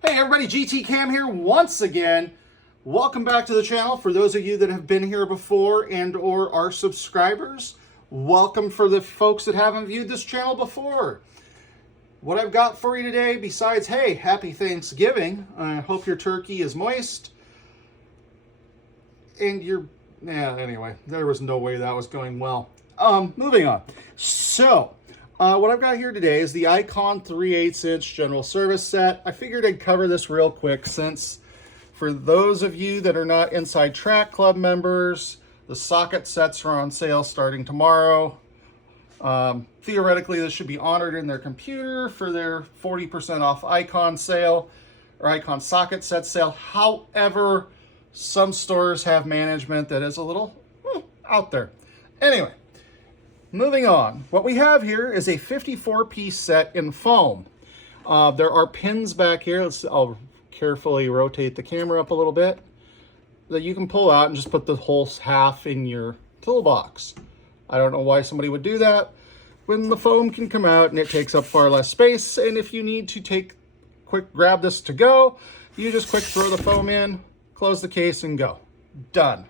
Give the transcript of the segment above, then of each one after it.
Hey everybody, GT Cam here once again. Welcome back to the channel. For those of you that have been here before and or are subscribers, welcome. For the folks that haven't viewed this channel before, what I've got for you today, besides, hey, happy Thanksgiving. I hope your turkey is moist. And anyway, there was no way that was going well. Moving on. So, what I've got here today is the Icon 3/8" general service set. I figured I'd cover this real quick since for those of you that are not Inside Track Club members, the socket sets are on sale starting tomorrow. Theoretically, this should be honored in their computer for their 40% off Icon sale or Icon socket set sale. However, some stores have management that is a little out there. Anyway, moving on. What we have here is a 54-piece set in foam. There are pins back here. I'll carefully rotate the camera up a little bit that you can pull out and just put the whole half in your toolbox. I don't know why somebody would do that when the foam can come out and it takes up far less space. And if you need to grab this to go, you just quick throw the foam in, close the case, and go. Done.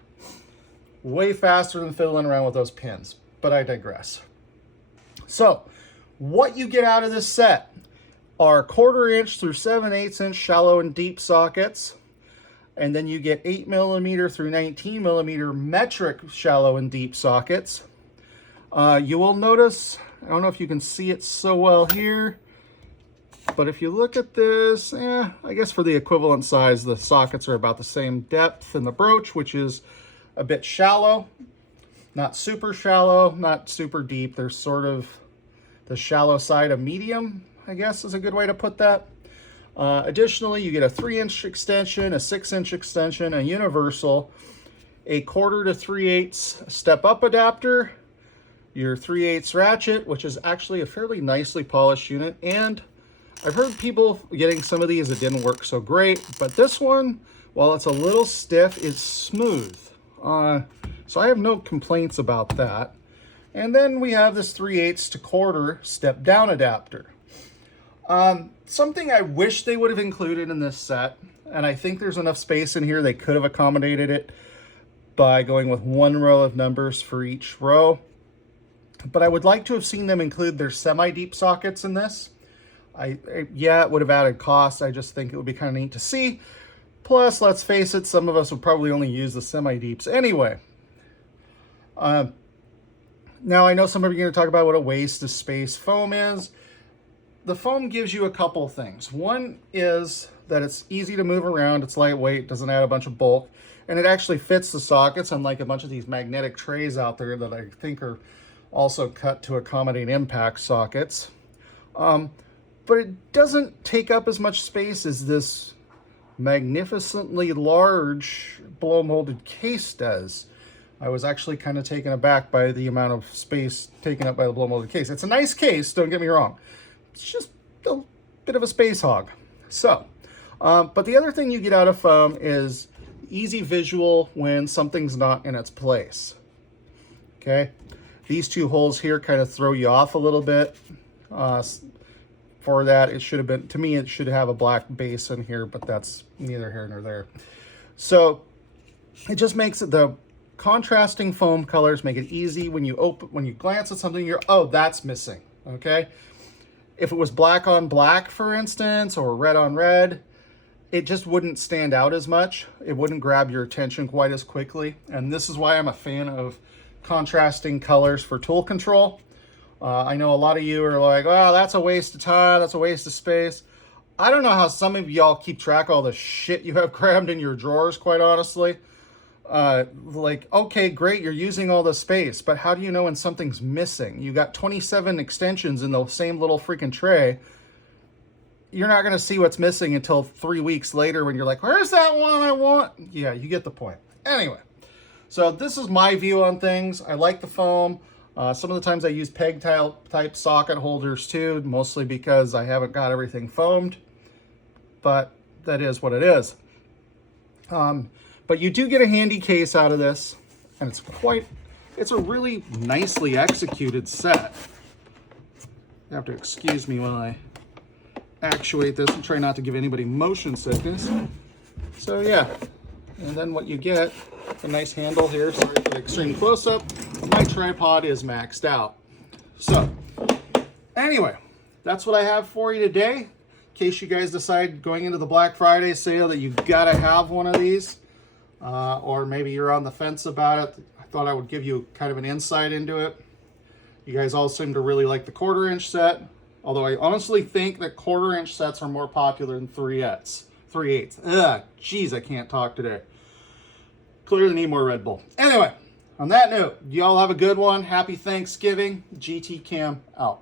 Way faster than fiddling around with those pins, but I digress. So, what you get out of this set are 1/4 inch through 7/8 inch shallow and deep sockets, and then you get 8mm through 19mm metric shallow and deep sockets. You will notice, I don't know if you can see it so well here, but if you look at this, I guess for the equivalent size, the sockets are about the same depth in the broach, which is a bit shallow. Not super shallow, not super deep. They're sort of the shallow side of medium, I guess is a good way to put that. Additionally, you get a 3-inch extension, a 6-inch extension, a universal, a 1/4 to 3/8 step-up adapter, your 3/8 ratchet, which is actually a fairly nicely polished unit, and I've heard people getting some of these that didn't work so great, but this one, while it's a little stiff, is smooth. So I have no complaints about that. And then we have this 3/8 to 1/4 step down adapter. Something I wish they would have included in this set, and I think there's enough space in here they could have accommodated it by going with 1 row of numbers for each row. But I would like to have seen them include their semi-deep sockets in this. Yeah, it would have added cost. I just think it would be kind of neat to see. Plus, let's face it, some of us would probably only use the semi-deeps anyway. Now, I know some of you are going to talk about what a waste of space foam is. The foam gives you a couple things. One is that it's easy to move around, it's lightweight, doesn't add a bunch of bulk, and it actually fits the sockets, unlike a bunch of these magnetic trays out there that I think are also cut to accommodate impact sockets. But it doesn't take up as much space as this magnificently large blow molded case does. I was actually kind of taken aback by the amount of space taken up by the blow molded case. It's a nice case, don't get me wrong. It's just a bit of a space hog. So, but the other thing you get out of foam is easy visual when something's not in its place. Okay, these two holes here kind of throw you off a little bit. For that, it should have been, to me, it should have a black base in here, but that's neither here nor there. So it just makes it, the contrasting foam colors make it easy when you glance at something, oh, that's missing. Okay. If it was black on black, for instance, or red on red, it just wouldn't stand out as much. It wouldn't grab your attention quite as quickly. And this is why I'm a fan of contrasting colors for tool control. I know a lot of you are like, oh, that's a waste of time, that's a waste of space. I don't know how some of y'all keep track of all the shit you have crammed in your drawers, quite honestly. Like, okay, great, you're using all the space, but how do you know when something's missing? You got 27 extensions in the same little freaking tray. You're not going to see what's missing until 3 weeks later when you're like, where's that one I want? Yeah, you get the point. Anyway, so this is my view on things. I like the foam. Some of the times I use peg type socket holders too, mostly because I haven't got everything foamed, but that is what it is. But you do get a handy case out of this, and it's a really nicely executed set. You have to excuse me when I actuate this and try not to give anybody motion sickness. So yeah, and then what you get, a nice handle here, sorry for the extreme close-up, my tripod is maxed out. So anyway, that's what I have for you today. In case you guys decide going into the Black Friday sale that you gotta have one of these, or maybe you're on the fence about it, I thought I would give you kind of an insight into it. You guys all seem to really like the 1/4" set, although I honestly think that 1/4" sets are more popular than 3/8. Ugh, geez, I can't talk today. Clearly need more Red Bull. Anyway, on that note, y'all have a good one. Happy Thanksgiving. GT Cam out.